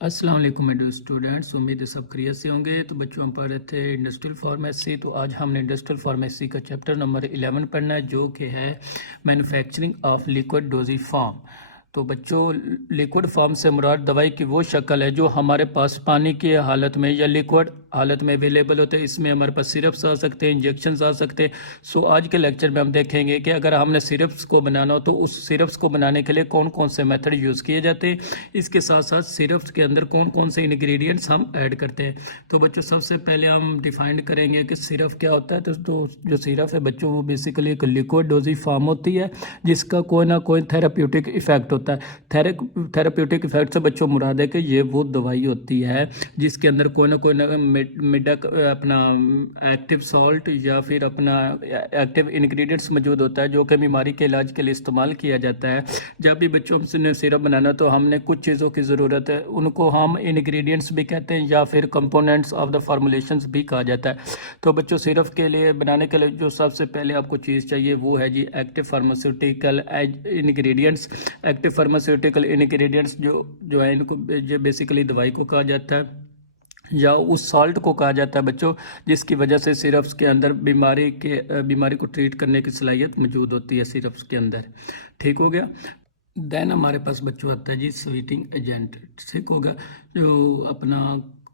अस्सलाम वालेकुम मेरे स्टूडेंट्स, उम्मीद है सब खैरियत से होंगे। तो बच्चों हम पढ़ रहे थे इंडस्ट्रियल फार्मेसी। तो आज हमने इंडस्ट्रियल फार्मेसी का चैप्टर नंबर 11 पढ़ना है, जो कि है manufacturing of liquid doses form. तो बच्चों, लिक्विड फॉर्म से मुराद दवाई की वो शक्ल है जो हमारे पास पानी की हालत में या लिक्विड हालत में अवेलेबल होते हैं। इसमें हमारे पास सिरप्स आ सकते हैं, इंजेक्शंस आ सकते हैं। सो आज के लेक्चर में हम देखेंगे कि अगर हमने सिरप्स को बनाना हो तो उस सिरप्स को बनाने के लिए कौन कौन से मेथड यूज़ किए जाते हैं, इसके साथ साथ सिरप्स के अंदर कौन कौन से इंग्रेडिएंट्स हम ऐड करते हैं। तो बच्चों, सबसे पहले हम डिफाइन करेंगे कि सिरप क्या होता है। तो जो सिरप है बच्चों, वो बेसिकली एक लिक्विड डोजेज फॉर्म होती है जिसका कोई ना कोई थेराप्यूटिक इफेक्ट होता है। थेराप्यूटिक इफेक्ट से बच्चों मुराद है कि ये वो दवाई होती है जिसके अंदर कोई ना मिडक अपना एक्टिव सॉल्ट या फिर अपना एक्टिव इंग्रेडिएंट्स मौजूद होता है, जो कि बीमारी के इलाज के लिए इस्तेमाल किया जाता है। जब भी बच्चों ने सिरप बनाना तो हमने कुछ चीज़ों की ज़रूरत है, उनको हम इंग्रेडिएंट्स भी कहते हैं या फिर कंपोनेंट्स ऑफ द फार्मूलेशंस भी कहा जाता है। तो बच्चों, सिरप के लिए बनाने के लिए जो सबसे पहले आपको चीज़ चाहिए वो है जी active pharmaceutical ingredients. Active pharmaceutical ingredients जो है, इनको जो बेसिकली दवाई को कहा जाता है या उस सॉल्ट को कहा जाता है बच्चों, जिसकी वजह से सिरप्स के अंदर बीमारी को ट्रीट करने की सलाहियत मौजूद होती है सिरप्स के अंदर। ठीक हो गया। देन हमारे पास बच्चों आता है जी स्वीटिंग एजेंट। ठीक होगा। जो अपना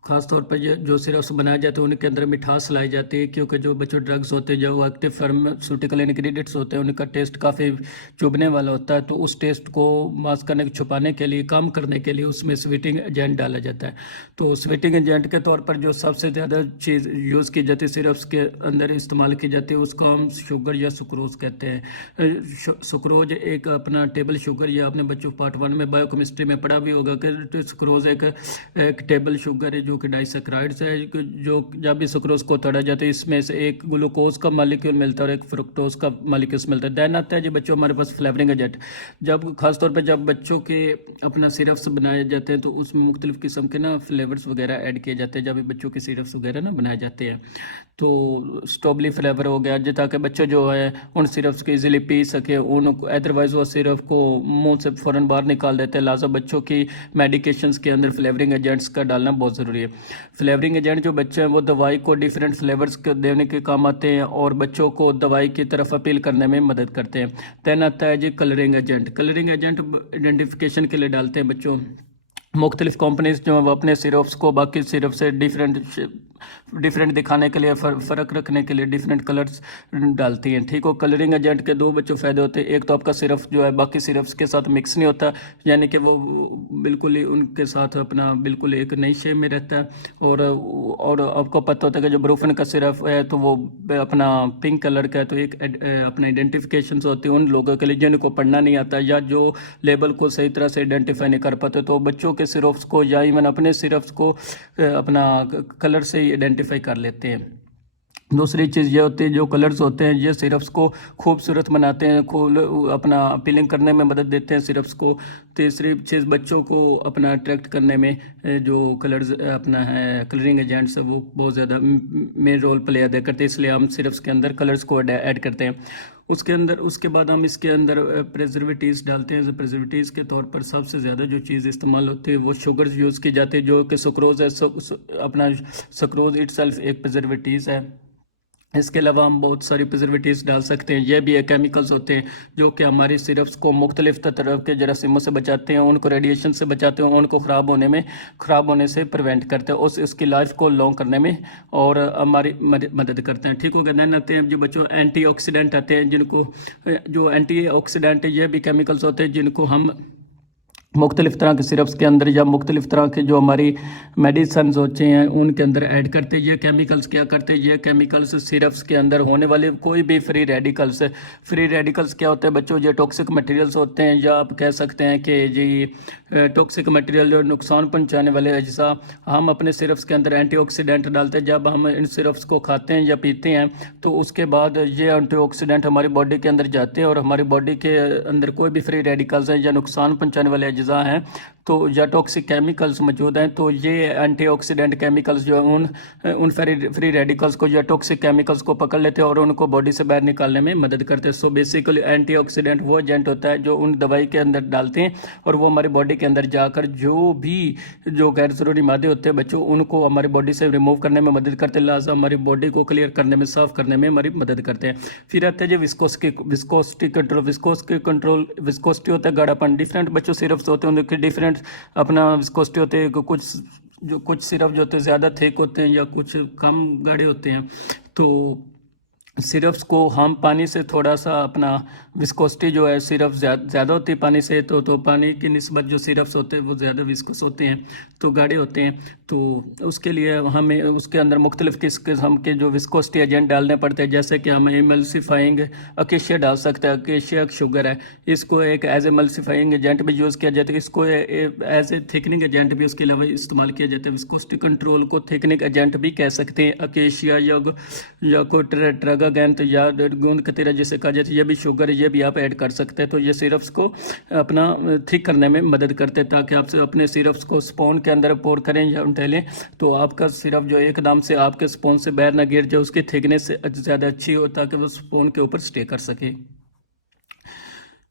खास तौर पर जो सिरप्स बनाए जाते हैं उनके अंदर मिठास लाई जाती है, क्योंकि जो बच्चों ड्रग्स होते हैं, जो एक्टिव फार्मास्यूटिकल इंग्रेडिएंट्स होते हैं, उनका टेस्ट काफ़ी चुभने वाला होता है। तो उस टेस्ट को मास्क करने छुपाने के लिए, कम करने के लिए उसमें स्वीटिंग एजेंट डाला जाता है। तो स्वीटिंग एजेंट के तौर पर जो सबसे ज़्यादा चीज़ यूज़ की जाती है सिरप्स के अंदर इस्तेमाल की जाती है, उसको हम शुगर या सुक्रोज कहते हैं। सुक्रोज एक अपना टेबल शुगर, या आपने बच्चों पार्ट 1 में बायोकेमिस्ट्री में पढ़ा भी होगा कि सुक्रोज एक टेबल शुगर है जो कि डाइसैकराइड्स है। जो जब भी सुक्रोज को तोड़ा जाता है, इसमें से एक ग्लूकोज का मालिक्यूल मिलता है और एक फ्रुक्टोज का मालिक्यूल मिलता है। देन आता है जी बच्चों हमारे पास फ्लेवरिंग एजेंट। जब खासतौर पर जब बच्चों के अपना सिरप्स बनाए जाते हैं तो उसमें मुख्तलिफ किस्म के ना फ्लेवर्स वगैरह ऐड किए जाते हैं जब भी बच्चों के सिरप्स वगैरह ना बनाए जाते हैं। तो स्ट्रॉबेरी फ्लेवर हो गया, जो ताकि बच्चे जो है उन सिरप्स को इजीली पी सके, उन अदरवाइज वो सिरप को मुंह से फ़ौरन बाहर निकाल देते हैं। लिहाजा बच्चों की मेडिकेशंस के अंदर फ्लेवरिंग एजेंट्स का डालना बहुत ज़रूरी है। फ्लेवरिंग एजेंट जो बच्चे हैं वो दवाई को डिफरेंट फ्लेवर्स देने के काम आते हैं और बच्चों को दवाई की तरफ अपील करने में मदद करते हैं। दैन आता है जी colouring agent. Colouring agent identification के लिए डालते हैं बच्चों। मुख्तलिफ कंपनीज जो वो अपने सिरप्स को बाकी सिरप से डिफरेंट दिखाने के लिए, फ़र्क रखने के लिए डिफरेंट कलर्स डालती हैं। ठीक हो। कलरिंग एजेंट के दो बच्चों फ़ायदे होते हैं। एक तो आपका सिरप जो है बाकी सिरप्स के साथ मिक्स नहीं होता, यानी कि वो बिल्कुल ही उनके साथ अपना बिल्कुल एक नई शेप में रहता है। और आपको पता होता है कि जो ब्रूफन का सिरप है तो वो अपना पिंक कलर का है। तो एक अपना आइडेंटिफिकेशन होती है उन लोगों के लिए जिनको पढ़ना नहीं आता या जो लेबल को सही तरह से आइडेंटिफाई नहीं कर पाते। तो बच्चों के सिरप्स को या इवन अपने सिरप्स को अपना कलर से ही आइडेंटिफाई कर लेते हैं। दूसरी चीज़ ये होती है, जो कलर्स होते हैं ये सिरप्स को खूबसूरत बनाते हैं, अपना अपीलिंग करने में मदद देते हैं सिरप्स को। तीसरी चीज़, बच्चों को अपना अट्रैक्ट करने में जो कलर्स अपना है कलरिंग एजेंट्स है वो बहुत ज़्यादा मेन रोल प्ले अदा करते हैं, इसलिए हम सिरप्स के अंदर कलर्स को ऐड करते हैं। उसके बाद हम इसके अंदर प्रिजर्वेटिव्स डालते हैं। प्रिजर्वेटिव्स के तौर पर सबसे ज़्यादा जो चीज़ इस्तेमाल होती है वो शुगर्स यूज़ की जाती है, जो कि सुक्रोज है। अपना सुक्रोज इटसेल्फ एक प्रिजर्वेटिव्स है। इसके अलावा हम बहुत सारी प्रिजर्वेटिव्स डाल सकते हैं। ये भी एक केमिकल्स होते हैं जो कि हमारी सिरप्स को मुख्तलिफ तरह के जरासीमों से बचाते हैं, उनको रेडिएशन से बचाते हैं, उनको ख़राब होने से प्रिवेंट करते हैं, उसकी लाइफ को लॉन्ग करने में और हमारी मदद करते हैं। ठीक हो गया। देन आते हैं जो बच्चों एंटीऑक्सीडेंट आते हैं, जो एंटीऑक्सीडेंट ये भी केमिकल्स होते हैं जिनको हम मुख्तलिफ तरह के सिरप्स के अंदर या मुख्तलिफ तरह के जो हमारी मेडिसन्स होते हैं उनके अंदर ऐड करते हैं। ये केमिकल्स क्या करते हैं, ये केमिकल्स सिरप्स के अंदर होने वाले कोई भी फ्री रेडिकल्स क्या होते हैं बच्चों, ये टॉक्सिक मटेरियल्स होते हैं, या आप कह सकते हैं कि जी टॉक्सिक मटेरियल जो नुकसान पहुंचाने वाले अज्जा, हम अपने सिरप्स के अंदर एंटीऑक्सीडेंट डालते हैं। जब हम इन सिरप्स को खाते हैं या पीते हैं तो उसके बाद ये एंटीऑक्सीडेंट हमारी बॉडी के अंदर जाते हैं और हमारी बॉडी के अंदर कोई भी फ्री रेडिकल्स हैं या नुकसान पहुंचाने वाले अज्जा हैं तो या टॉक्सिक केमिकल्स मौजूद हैं, तो ये एंटीऑक्सीडेंट केमिकल्स जो हैं उन फ्री रेडिकल्स को या टॉक्सिक केमिकल्स को पकड़ लेते हैं और उनको बॉडी से बाहर निकालने में मदद करते हैं। सो बेसिकली एंटीऑक्सीडेंट वो एजेंट होता है जो उन दवाई के अंदर डालते हैं और वो हमारी बॉडी के अंदर जाकर जो गैर ज़रूरी मादे होते हैं बच्चों, उनको हमारी बॉडी से रिमूव करने में मदद करते हैं, लिहाजा हमारी बॉडी को क्लियर करने में, साफ करने में हमारी मदद करते हैं। फिर आते हैं जी विस्कोसिटी कंट्रोल। विस्कोसिटी होता है गाढ़ापन। डिफरेंट बच्चों सिरप्स होते हैं, उनके डिफरेंट अपना विस्कोसिटी होते हैं। कुछ सिरप जो होते हैं ज़्यादा थिक होते हैं या कुछ कम गाढ़े होते हैं। तो सिरप्स को हम पानी से थोड़ा सा अपना विस्कोसिटी जो है सिरप ज़्यादा होती है पानी से, तो पानी की निस्बत जो सिरप्स होते हैं वो ज़्यादा विस्कोस होते हैं, तो गाढ़े होते हैं। तो उसके लिए हमें उसके अंदर मुख्तलिफ किस्म के जो विस्कोसिटी एजेंट डालने पड़ते हैं, जैसे कि हम एमल्सिफाइंग अकेशिया डाल सकते हैं। अकेशिया शुगर है, इसको एक एज एमल्सिफाइंग एजेंट भी यूज़ किया जाता है, इसको एज ए थिकनिंग एजेंट भी उसके अलावा इस्तेमाल किया जाता है। विस्कोसिटी कंट्रोल को थिकनिंग एजेंट भी कह सकते हैं। अकेशिया या कोई ट्रागागैंथ या गोंद कतीरा जिसे कहा जाता है, ये भी शुगर, ये भी आप ऐड कर सकते हैं। तो ये सिरप्स को अपना थिक करने में मदद करते हैं, ताकि आप अपने सिरप्स को स्पून के अंदर पोर करें या उठेलें तो आपका सिरप जो एकदम से आपके स्पून से बाहर ना गिर जाए, उसकी थिकनेस ज़्यादा अच्छी हो ताकि वो स्पून के ऊपर स्टे कर सके।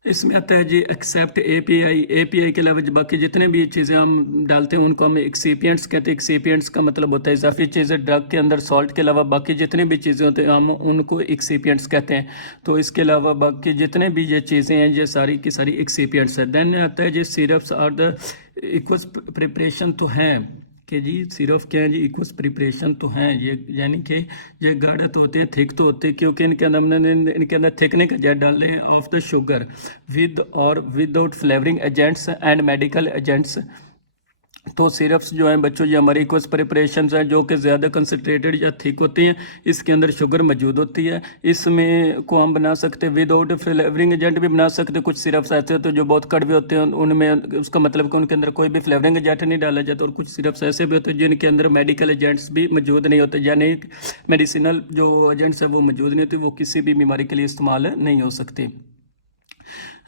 इसमें आता है जी एक्सेप्ट एपीआई के अलावा बाकी जितने भी चीज़ें हम डालते हैं उनको हम एक्सीपिएंट्स कहते हैं। एक्सीपिएंट्स का मतलब होता है इजाफी चीज़ें। ड्रग के अंदर सॉल्ट के अलावा बाकी जितने भी चीज़ें होते हैं हम उनको एक्सीपिएंट्स कहते हैं। तो इसके अलावा बाकी जितने भी ये चीज़ें हैं ये सारी की सारी एक्सीपिएंट्स है। देन आता है जी syrups are the aqueous preparation, तो हैं कि जी सिरप क्या है जी इक्वस प्रिपरेशन तो हैं ये, यानी कि ये गाढ़ा तो होते हैं, थिक तो होते हैं, क्योंकि इनके अंदर थिकनिंग एजेंट डाले हैं ऑफ द शुगर विद और without flavouring agents and medical agents. तो सिरप्स जो हैं बच्चों ये हमारी इक्वस प्रिपरेशंस हैं जो कि ज़्यादा कंसनट्रेटेड या थिक होती हैं, इसके अंदर शुगर मौजूद होती है। इसमें को हम बना सकते हैं विदाउट फ्लेवरिंग एजेंट भी बना सकते हैं। कुछ सिरप्स ऐसे होते हैं जो बहुत कड़वे होते हैं, उनमें उसका मतलब कि उनके अंदर कोई भी फ्लेवरिंग एजेंट नहीं डाला जाता। और कुछ सिरप्स ऐसे भी होते हैं जिनके अंदर मेडिकल एजेंट्स भी मौजूद नहीं होते, यानी मेडिसिनल जो एजेंट्स हैं वो मौजूद नहीं होते, वो किसी भी बीमारी के लिए इस्तेमाल नहीं हो सकते।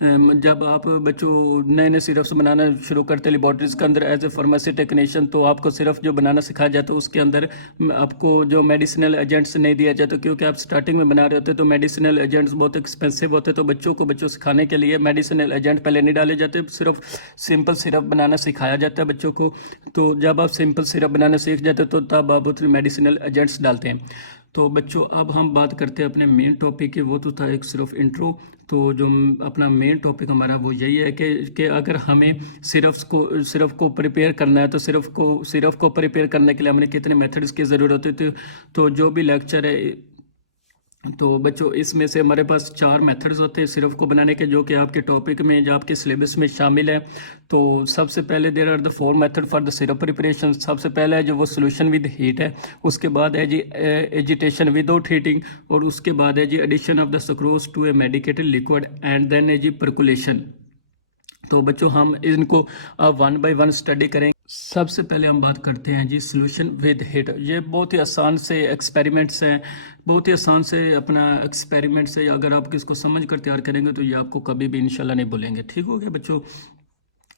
जब आप बच्चों नए नए सिरप्स बनाना शुरू करते हैं लेबॉर्ट्रीज के अंदर एज ए फार्मेसी टेक्नीशियन, तो आपको सिर्फ जो बनाना सिखाया जाता है उसके अंदर आपको जो मेडिसिनल एजेंट्स नहीं दिया जाता, क्योंकि आप स्टार्टिंग में बना रहे होते तो मेडिसिनल एजेंट्स बहुत एक्सपेंसिव होते, तो बच्चों सिखाने के लिए मेडिसिनल एजेंट पहले नहीं डाले जाते, सिर्फ सिंपल सिरप बनाना सिखाया जाता है बच्चों को। तो जब आप सिंपल सिरप बनाना सीख जाते तो तब आप मेडिसिनल एजेंट्स डालते हैं। तो बच्चों अब हम बात करते हैं अपने मेन टॉपिक की, वो तो था एक सिर्फ इंट्रो। तो जो अपना मेन टॉपिक हमारा वो यही है कि अगर हमें सिरप को प्रिपेयर करना है तो सिरप को प्रिपेयर करने के लिए हमें कितने मेथड्स की ज़रूरत होती है। तो जो भी लेक्चर है तो बच्चों इसमें से हमारे पास 4 मेथड्स होते हैं सिरप को बनाने के, जो कि आपके टॉपिक में या आपके सिलेबस में शामिल है। तो सबसे पहले there are the 4 method for the syrup preparation. सबसे पहला है जो वो सोल्यूशन विद हीट है, उसके बाद है जी एजिटेशन विदाउट हीटिंग, और उसके बाद है जी addition of the sucrose to a medicated liquid, and then है जी परकुलेशन। तो बच्चों हम इनको वन बाय वन स्टडी करेंगे। सबसे पहले हम बात करते हैं जी सोल्यूशन विद हीट। ये बहुत ही आसान से एक्सपेरिमेंट्स हैं, बहुत ही आसान से अपना एक्सपेरिमेंट्स है। अगर आप इसको समझ कर तैयार करेंगे तो ये आपको कभी भी इंशाल्लाह नहीं भूलेंगे। ठीक हो गया बच्चों।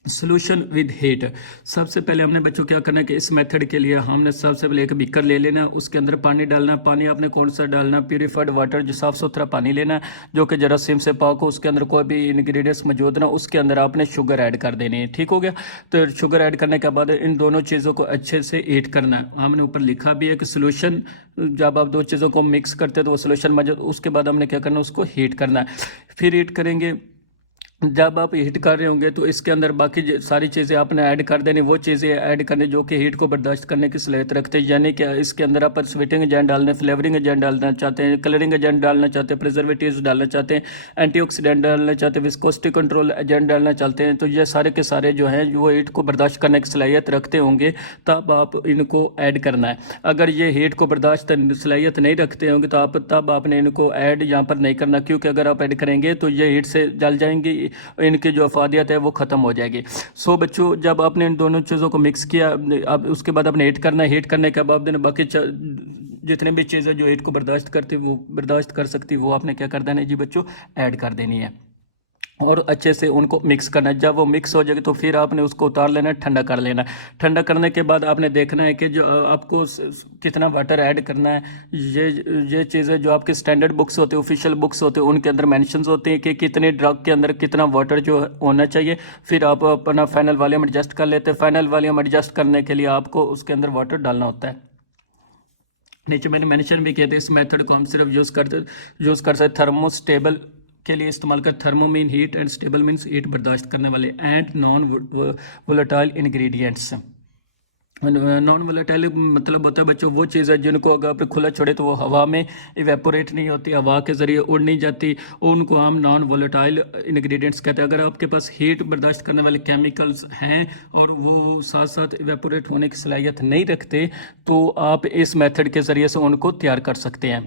सोल्यूशन विद हीट, सबसे पहले हमने बच्चों क्या करना है कि इस मेथड के लिए हमने सबसे पहले एक बीकर ले लेना, उसके अंदर पानी डालना। पानी आपने कौन सा डालना, प्यूरिफाइड वाटर, जो साफ़ सुथरा पानी लेना जो कि जरासीम से पाक हो, उसके अंदर कोई भी इंग्रेडिएंट्स मौजूद ना, उसके अंदर आपने शुगर ऐड कर देनी है। ठीक हो गया। तो शुगर ऐड करने के बाद इन दोनों चीज़ों को अच्छे से हीट करना है। हमने ऊपर लिखा भी है कि सोल्यूशन, जब आप 2 चीज़ों को मिक्स करते हैं तो वो सोल्यूशन मौजूद, उसके बाद हमने क्या करना है उसको हीट करना है। फिर हीट करेंगे, जब आप हीट कर रहे होंगे तो इसके अंदर बाकी सारी चीज़ें आपने ऐड कर देनी, वो चीज़ें ऐड करनी जो कि हीट को बर्दाश्त करने की सलाहियत रखते हैं। यानी कि इसके अंदर आप स्वीटिंग एजेंट डालना, फ्लेवरिंग एजेंट डालना चाहते हैं, कलरिंग एजेंट डालना चाहते हैं, प्रिजर्वेटिव्स डालना चाहते हैं, एंटीऑक्सीडेंट डालना चाहते हैं, विस्कोसिटी कंट्रोल एजेंट डालना चाहते हैं। तो ये सारे के सारे जो हैं वो हीट को बर्दाश्त करने की सलाहियत रखते होंगे, तब आप इनको ऐड करना है। अगर ये हीट को बर्दाश्त सलाहियत नहीं रखते होंगे तो तब आपने इनको ऐड यहाँ पर नहीं करना, क्योंकि अगर आप ऐड करेंगे तो ये हीट से जल जाएंगी, इनकी जो अफादियत है वो ख़त्म हो जाएगी। सो बच्चों जब आपने इन दोनों चीज़ों को मिक्स किया, अब उसके बाद आपने हीट करना है। हीट करने के बाद बाकी जितने भी चीज़ें जो हीट को बर्दाश्त कर सकती वो आपने क्या कर देना है जी बच्चों, ऐड कर देनी है। और अच्छे से उनको मिक्स करना है। जब वो मिक्स हो जाएगी तो फिर आपने उसको उतार लेना है, ठंडा कर लेना है। ठंडा करने के बाद आपने देखना है कि जो आपको कितना वाटर ऐड करना है। ये चीज़ें जो आपके स्टैंडर्ड बुक्स होते हैं, ऑफिशियल बुक्स होते हैं, उनके अंदर मेंशंस होते हैं कि कितने ड्रग के अंदर कितना वाटर जो होना चाहिए। फिर आप अपना फाइनल वॉल्यूम एडजस्ट कर लेते हैं। फाइनल वॉल्यूम एडजस्ट करने के लिए आपको उसके अंदर वाटर डालना होता है। नीचे मैंने मेंशन भी किया था, इस मेथड को हम सिर्फ यूज़ कर सकते थर्मोस्टेबल के लिए इस्तेमाल कर। Thermo mean heat and stable means heat बर्दाश्त करने वाले and non volatile ingredients. Non volatile मतलब होता है बच्चों वो चीज़ है जिनको अगर आप खुला छोड़े तो वो हवा में इवेपोरेट नहीं होती, हवा के ज़रिए उड़ नहीं जाती, उनको हम नॉन वोलेटाइल इंग्रेडिएंट्स कहते हैं। अगर आपके पास हीट बर्दाश्त करने वाले केमिकल्स हैं और वो साथ साथ इवेपोरेट होने की सलाहियत नहीं रखते तो आप इस मेथड के ज़रिए से उनको तैयार कर सकते हैं।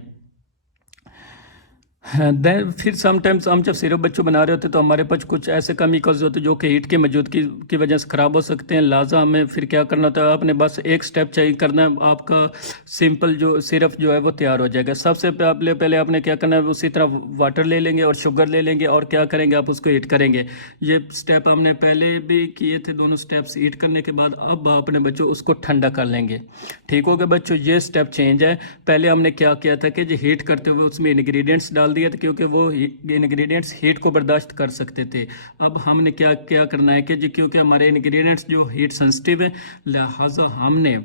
देन फिर समटाइम्स हम जब सिरप बच्चों बना रहे होते हैं तो हमारे पास कुछ ऐसे केमिकल्स होते हैं जो कि हीट की मौजूदगी की वजह से ख़राब हो सकते हैं। लिहाजा हमें फिर क्या करना होता है, आपने बस एक स्टेप चाहिए करना है, आपका सिंपल जो सिरप जो है वो तैयार हो जाएगा। सबसे पहले आपने क्या करना है, उसी तरह वाटर ले लेंगे और शुगर ले लेंगे और क्या करेंगे, आप उसको हीट करेंगे। ये स्टेप हमने पहले भी किए थे, दोनों स्टेप्स हीट करने के बाद अब आपने बच्चों उसको ठंडा कर लेंगे। ठीक हो गया बच्चों, ये स्टेप चेंज है। पहले हमने क्या किया था कि जो हीट करते हुए उसमें इंग्रेडिएंट्स डाल दिया था क्योंकि वो इंग्रेडिएंट्स हीट को बर्दाश्त कर सकते थे। अब हमने क्या क्या करना है कि जी क्योंकि हमारे इंग्रेडिएंट्स जो हीट सेंसिटिव है, लिहाजा हमने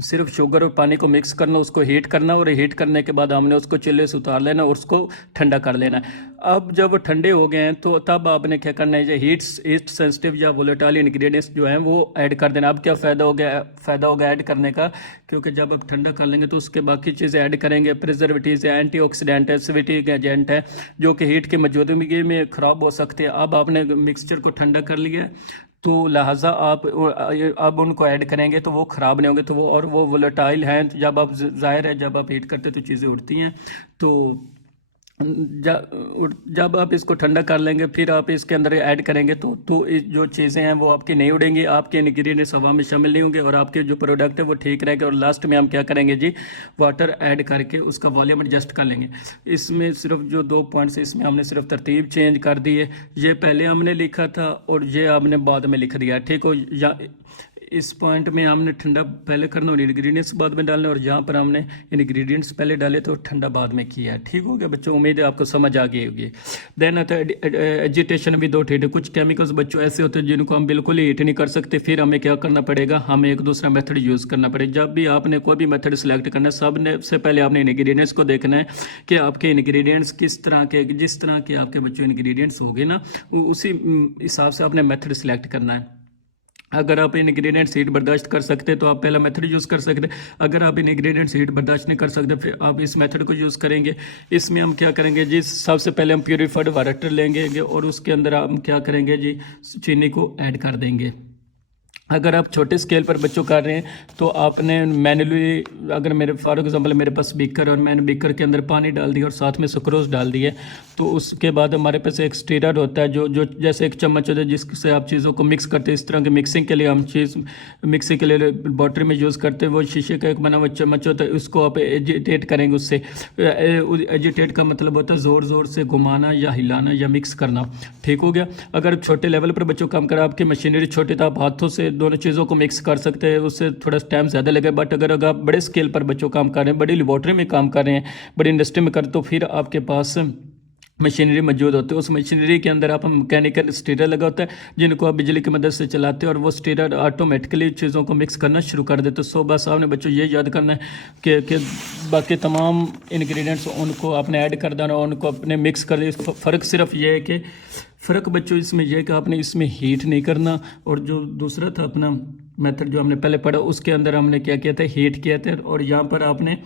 सिर्फ शुगर और पानी को मिक्स करना, उसको हीट करना और हीट करने के बाद हमने उसको चूल्हे से उतार लेना और उसको ठंडा कर लेना। अब जब ठंडे हो गए हैं तो तब आपने क्या करना है, हीट सेंसिटिव या वोलेटाइल इंग्रेडिएंट्स जो हैं वो ऐड कर देना। अब क्या फ़ायदा होगा ऐड करने का, क्योंकि जब आप ठंडा कर लेंगे तो उसके बाकी चीज़ें ऐड करेंगे, प्रिजर्वेटिव्स है, एंटीऑक्सीडेंट है, एसिडिक एजेंट है जो कि हीट की मौजूदगी में ख़राब हो सकते हैं। अब आपने मिक्सचर को ठंडा कर लिया तो लिहाजा आप अब उनको ऐड करेंगे तो वो ख़राब नहीं होंगे, तो वो वोलेटाइल हैं। तो जब आप ज़ाहिर है जब आप हीट करते तो चीज़ें उड़ती हैं, तो जब आप इसको ठंडा कर लेंगे फिर आप इसके अंदर ऐड करेंगे तो जो चीज़ें हैं वो आपकी नहीं उड़ेंगी, आपके इंग्रेडिएंट्स हवा में शामिल नहीं होंगे और आपके जो प्रोडक्ट है वो ठीक रहेगा। और लास्ट में हम क्या करेंगे जी, वाटर ऐड करके उसका वॉल्यूम एडजस्ट कर लेंगे। इसमें सिर्फ जो 2 पॉइंट्स इसमें हमने सिर्फ तरतीब चेंज कर दी है। ये पहले हमने लिखा था और ये आपने बाद में लिख दिया, ठीक हो। या इस पॉइंट में हमने ठंडा पहले करना और इंग्रेडिएंट्स बाद में डालने, और यहाँ पर हमने इंग्रेडिएंट्स पहले डाले तो ठंडा बाद में किया है। ठीक हो गया बच्चों, उम्मीद है आपको समझ आ गई होगी। देन आता है एजिटेशन विदाउट हीट। कुछ केमिकल्स बच्चों ऐसे होते हैं जिनको हम बिल्कुल ही हीट नहीं कर सकते, फिर हमें क्या करना पड़ेगा, हमें एक दूसरा मेथड यूज़ करना पड़ेगा। जब भी आपने कोई भी मेथड सेलेक्ट करना है सबसे पहले आपने इंग्रेडिएंट्स को देखना है कि आपके इंग्रेडिएंट्स किस तरह के, जिस तरह के आपके बच्चों इंग्रेडिएंट्स होंगे ना उसी हिसाब से आपने मेथड सेलेक्ट करना है। अगर आप इंग्रेडिएंट्स हीट बर्दाश्त कर सकते हैं तो आप पहला मेथड यूज़ कर सकते हैं। अगर आप इंग्रेडिएंट्स हीट बर्दाश्त नहीं कर सकते फिर आप इस मेथड को यूज़ करेंगे। इसमें हम क्या करेंगे जी, सबसे पहले हम प्योरीफाइड वाटर लेंगे और उसके अंदर हम क्या करेंगे जी, चीनी को ऐड कर देंगे। अगर आप छोटे स्केल पर बच्चों कर रहे हैं तो आपने मैनुअली, अगर मेरे फॉर एग्जांपल मेरे पास बीकर और मैंने बीकर के अंदर पानी डाल दिया और साथ में सुक्रोज डाल दिया, तो उसके बाद हमारे पास एक स्टीरर होता है जो जैसे एक चम्मच होता है जिससे आप चीज़ों को मिक्स करते हैं। इस तरह के मिक्सिंग के लिए हम मिक्सिंग के लिए बॉटरी में यूज़ करते हैं। वो शीशे का एक बना हुआ चम्मच होता है, उसको आप एजिटेट करेंगे। उससे एजिटेट का मतलब होता है ज़ोर ज़ोर से घुमाना या हिलाना या मिक्स करना। ठीक हो गया। अगर छोटे लेवल पर बच्चों काम करें, आपकी मशीनरी छोटी तो आप हाथों से दोनों चीज़ों को मिक्स कर सकते हैं, उससे थोड़ा टाइम ज़्यादा लगेगा। बट अगर आप बड़े स्केल पर बच्चों काम कर रहे हैं, बड़ी लेबॉर्ट्री में काम कर रहे हैं, बड़ी इंडस्ट्री में कर, तो फिर आपके पास मशीनरी मौजूद होती है। उस मशीनरी के अंदर आप मैकेनिकल स्टीरर लगा होता है जिनको आप बिजली की मदद से चलाते हैं और वो स्टीरर ऑटोमेटिकली चीज़ों को मिक्स करना शुरू कर देते हैं। सो बस आपने बच्चों ये याद करना है कि बाकी तमाम इंग्रेडिएंट्स उनको आपने ऐड कर देना, उनको अपने मिक्स कर दे। फ़र्क सिर्फ ये है कि फ़र्क बच्चों इसमें यह है कि आपने इसमें हीट नहीं करना, और जो दूसरा था अपना मेथड जो हमने पहले पढ़ा उसके अंदर हमने क्या किया था, हीट किया था। और यहाँ पर आपने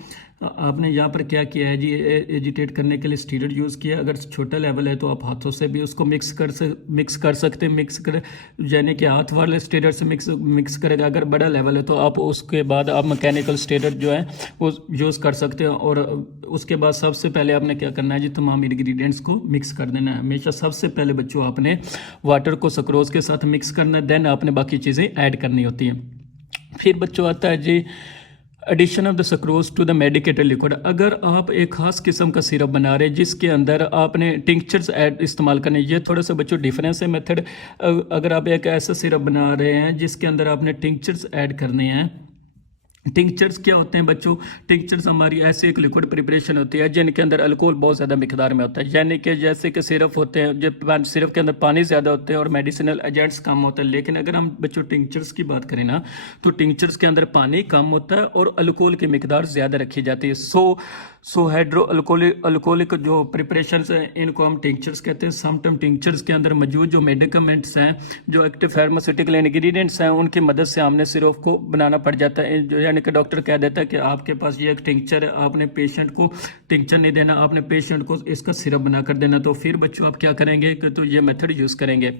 यहाँ पर क्या किया है जी, एजिटेट करने के लिए स्टीरर यूज़ किया। अगर छोटा लेवल है तो आप हाथों से भी उसको मिक्स कर सकते हैं। मिक्स कर यानी कि हाथ वाले स्टीरर से मिक्स करेगा। अगर बड़ा लेवल है तो आप उसके बाद आप मैकेनिकल स्टीरर जो है वो यूज़ कर सकते हैं। और उसके बाद सबसे पहले आपने क्या करना है जी, तमाम इंग्रेडिएंट्स को मिक्स कर देना है। हमेशा सबसे पहले बच्चों आपने वाटर को सक्रोज के साथ मिक्स करना है, देन आपने बाकी चीज़ें ऐड करनी होती हैं। फिर बच्चों आता है जी addition of the sucrose to the medicated liquid. अगर आप एक खास किस्म का सिरप बना रहे हैं जिसके अंदर आपने टिंक्चर्स ऐड इस्तेमाल करने, ये थोड़ा सा बच्चों डिफरेंस है मेथड। अगर आप एक ऐसा सिरप बना रहे हैं जिसके अंदर आपने टिंक्चर्स ऐड करने हैं। टिंक्चर्स क्या होते हैं बच्चों? टिंक्चर्स हमारी ऐसी एक लिक्विड प्रिपरेशन होती है जिनके अंदर अल्कोहल बहुत ज़्यादा मिकदार में होता है, यानी कि जैसे कि सिरप होते हैं, जब सिरप के अंदर पानी ज़्यादा होते हैं और मेडिसिनल एजेंट्स कम होते हैं। लेकिन अगर हम बच्चों टिंक्चर्स की बात करें ना, तो टिंक्चर्स के अंदर पानी कम होता है और अल्कोहल की मिकदार ज़्यादा रखी जाती है। सो हाइड्रो अल्कोहलिक जो प्रिपरेशंस हैं इनको हम टिंक्चर्स कहते हैं। समटाइम टिंक्चर्स के अंदर मौजूद जो मेडिकमेंट्स हैं, जो एक्टिव फार्मास्यूटिकल इंग्रेडिएंट्स हैं, उनकी मदद से हमने सिरप को बनाना पड़ जाता है। यानी कि डॉक्टर कह देता है कि आपके पास ये एक टिंक्चर है, आपने पेशेंट को टिंक्चर नहीं देना, आपने पेशेंट को इसका सिरप बना कर देना। तो फिर बच्चों आप क्या करेंगे कि तो ये मेथड यूज़ करेंगे।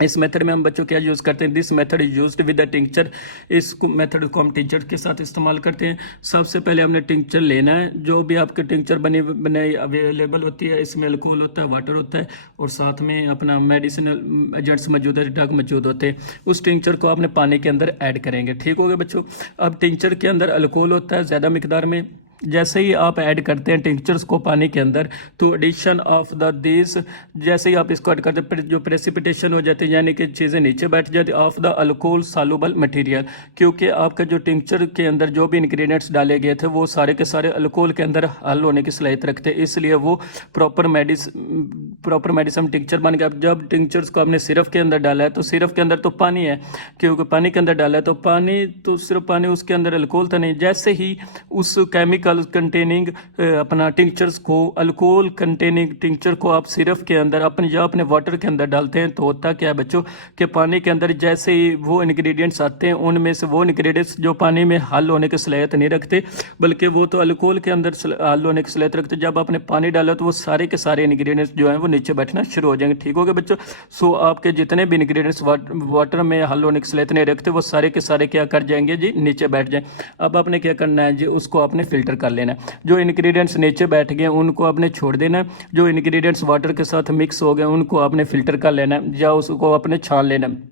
इस मेथड में हम बच्चों क्या यूज़ करते हैं? This method is used with the tincture. इस मेथड को हम टिंक्चर के साथ इस्तेमाल करते हैं। सबसे पहले हमने टिंक्चर लेना है, जो भी आपके टिंक्चर बनाई अवेलेबल होती है, इसमें अल्कोहल होता है, वाटर होता है और साथ में अपना मेडिसिनल एजेंट्स मौजूद है, ड्रग मौजूद होते हैं। उस टिंक्चर को आपने पानी के अंदर ऐड करेंगे। ठीक हो गया बच्चों। अब टिंक्चर के अंदर अल्कोहल होता है ज़्यादा मिकदार में। जैसे ही आप ऐड करते हैं टिंक्चर्स को पानी के अंदर, तो एडिशन ऑफ द दिस, जैसे ही आप इसको ऐड करते हैं जो प्रेसिपिटेशन हो जाती है, यानी कि चीज़ें नीचे बैठ जाती है of the alcohol soluble material. क्योंकि आपका जो टिंक्चर के अंदर जो भी इंग्रेडिएंट्स डाले गए थे वो सारे के सारे अल्कोहल के अंदर हल होने की सलाहियत रखते हैं, इसलिए वो प्रॉपर मेडिसिन टिंक्चर बन गया। जब टिंक्चर्स को आपने सिरप के अंदर डाला है तो सिरप के अंदर तो पानी है, क्योंकि पानी के अंदर डाला है तो पानी तो सिर्फ पानी, उसके अंदर अल्कोहल था नहीं। जैसे ही उस केमिकल कंटेनिंग अपना टिंक्चर्स को, अल्कोहल कंटेनिंग टिंक्चर को आप सिरप के अंदर अपने वाटर के अंदर डालते हैं, तो होता क्या है बच्चों कि पानी के अंदर जैसे ही वो इंग्रेडिएंट्स आते हैं, उनमें से वो इंग्रेडिएंट्स जो पानी में हल होने की सलाहियत नहीं रखते, बल्कि वो तो अल्कोहल के अंदर हल होने की सलाहियत रखते। जब आपने पानी डाला तो वो सारे के सारे इंग्रेडिएंट्स जो हैं वो नीचे बैठना शुरू हो जाएंगे। ठीक हो गया बच्चों। सो आपके जितने भी इंग्रेडिएंट्स वाटर में हल होने की सलाहियत नहीं रखते, वो सारे के सारे क्या कर जाएंगे जी? नीचे बैठ जाए। अब आपने क्या करना है जी? उसको आपने फिल्टर कर लेना है। जो इंग्रेडिएंट्स नीचे बैठ गए उनको आपने छोड़ देना है। जो इंग्रेडिएंट्स वाटर के साथ मिक्स हो गए उनको आपने फिल्टर कर लेना है या उसको आपने छान लेना है।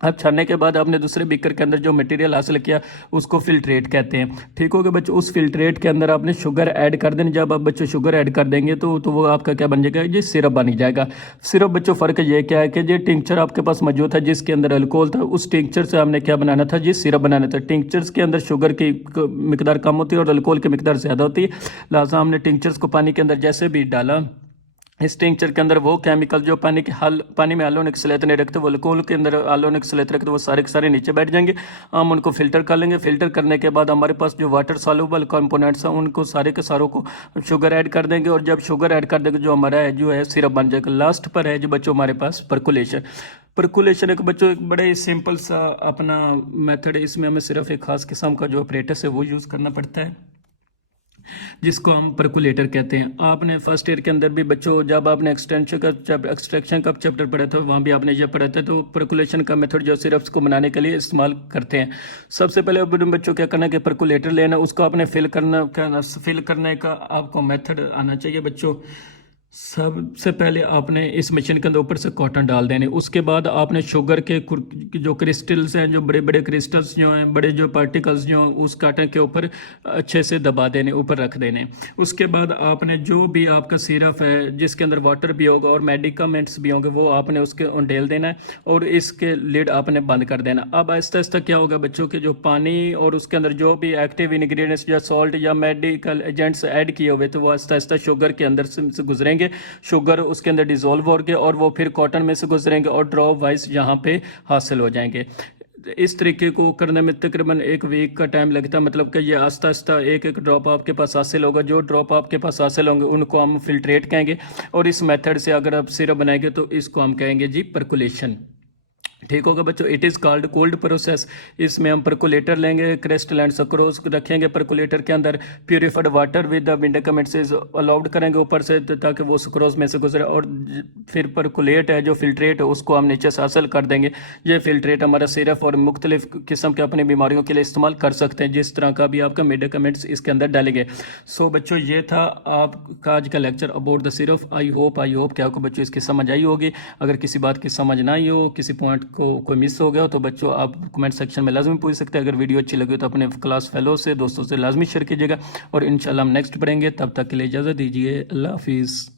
अब छानने के बाद आपने दूसरे बीकर के अंदर जो मटेरियल हासिल किया उसको फिल्ट्रेट कहते हैं। ठीक हो गया बच्चों। उस फिल्ट्रेट के अंदर आपने शुगर ऐड कर देनी। जब आप बच्चों शुगर ऐड कर देंगे तो वो आपका क्या बन जाएगा जी? सिरप बन जाएगा। सिरप बच्चों फ़र्क ये क्या है कि ये टिंक्चर आपके पास मौजूद था जिसके अंदर अल्कोहल था, उस टिंक्चर से हमने क्या बनाना था जी? सिरप बनाना था। टिंक्चर्स के अंदर शुगर की मिकदार कम होती है और अल्कोहल की मिकदार ज़्यादा होती है, लिहाजा हमने टिंक्चर्स को पानी के अंदर जैसे भी डाला, इस टिंक्चर के अंदर वो केमिकल जो पानी में हल होने की सलाहियत नहीं रखते, वो अल्कोहल के अंदर हल होने की सलाहियत रखते, वो सारे के सारे नीचे बैठ जाएंगे। हम उनको फिल्टर कर लेंगे। फिल्टर करने के बाद हमारे पास जो वाटर सॉल्युबल कंपोनेंट्स हैं उनको सारे के सारों को शुगर ऐड कर देंगे, और जब शुगर ऐड कर देंगे जो हमारा है जो है सिरप बन जाएगा। लास्ट पर है जो बच्चों हमारे पास परकुलेशन एक बच्चों एक बड़े सिंपल सा अपना मेथड है। इसमें हमें सिर्फ एक खास किस्म का जो ऑपरेटस है वो यूज़ करना पड़ता है, जिसको हम परकुलेटर कहते हैं। आपने फर्स्ट ईयर के अंदर भी बच्चों जब आपने एक्सट्रैक्शन का चैप्टर पढ़ा था वहाँ भी आपने ये पढ़ा था। तो परकुलेशन का मेथड जो सिरप्स को बनाने के लिए इस्तेमाल करते हैं। सबसे पहले बच्चों क्या करना है कि परकुलेटर लेना, उसको आपने फिल करने का आपको मेथड आना चाहिए बच्चों। सबसे पहले आपने इस मशीन के अंदर ऊपर से कॉटन डाल देने। उसके बाद आपने शुगर के जो क्रिस्टल्स हैं, जो बड़े बड़े क्रिस्टल्स जो हैं, बड़े जो पार्टिकल्स जो हैं, उस कॉटन के ऊपर अच्छे से दबा देने, ऊपर रख देने। उसके बाद आपने जो भी आपका सिरप है जिसके अंदर वाटर भी होगा और मेडिकामेंट्स भी होंगे वो आपने उसके उंडेल देना है और इसके लिड आपने बंद कर देना। अब आहिस्ता आहिस्ता क्या होगा बच्चों के जो पानी और उसके अंदर जो भी एक्टिव इंग्रेडिएंट्स या सॉल्ट या मेडिकल एजेंट्स ऐड किए हुए तो वो आहिस्ता आहिस्ता शुगर के अंदर से गुजरेंगे। शुगर उसके अंदर डिसॉल्व होंगे और वो फिर कॉटन में से गुजरेंगे और ड्रॉप वाइज यहाँ पे हासिल हो जाएंगे। इस तरीके को करने में तकरीबन 1 वीक का टाइम लगता है, मतलब कि ये आस्ता आस्ता एक एक ड्रॉप आपके पास हासिल होगा। जो ड्रॉप आपके पास हासिल होंगे उनको हम फिल्ट्रेट कहेंगे, और इस मेथड से अगर आप सिरप बनाएंगे तो इसको हम कहेंगे जी परकुलेशन। ठीक होगा बच्चों। It is called cold process. इसमें हम परकुलेटर लेंगे, क्रिस्टल सक्रोज रखेंगे परकुलेटर के अंदर, purified water with the medicaments is allowed करेंगे ऊपर से ताकि वो सक्रोज में से गुजरे, और फिर परकुलेट है जो फिल्ट्रेट है उसको हम नीचे से हासिल कर देंगे। ये फिल्ट्रेट हमारा सिरप और मुख्तलिफ किस्म के अपनी बीमारियों के लिए इस्तेमाल कर सकते हैं, जिस तरह का भी आपका मेडिकामेंट्स इसके अंदर डालेंगे। सो बच्चों ये था आपका आज का lecture about the syrup. I hope कि आपको बच्चों इसकी समझ आई होगी। अगर किसी बात की समझ ना आई हो, किसी पॉइंट को कोई मिस हो गया हो तो बच्चों आप कमेंट सेक्शन में लाजमी पूछ सकते हैं। अगर वीडियो अच्छी लगे तो अपने क्लास फेलो से, दोस्तों से लाजमी शेयर कीजिएगा और इंशाल्लाह हम नेक्स्ट पढ़ेंगे। तब तक के लिए इजाज़त दीजिए। अल्लाह हाफिज़।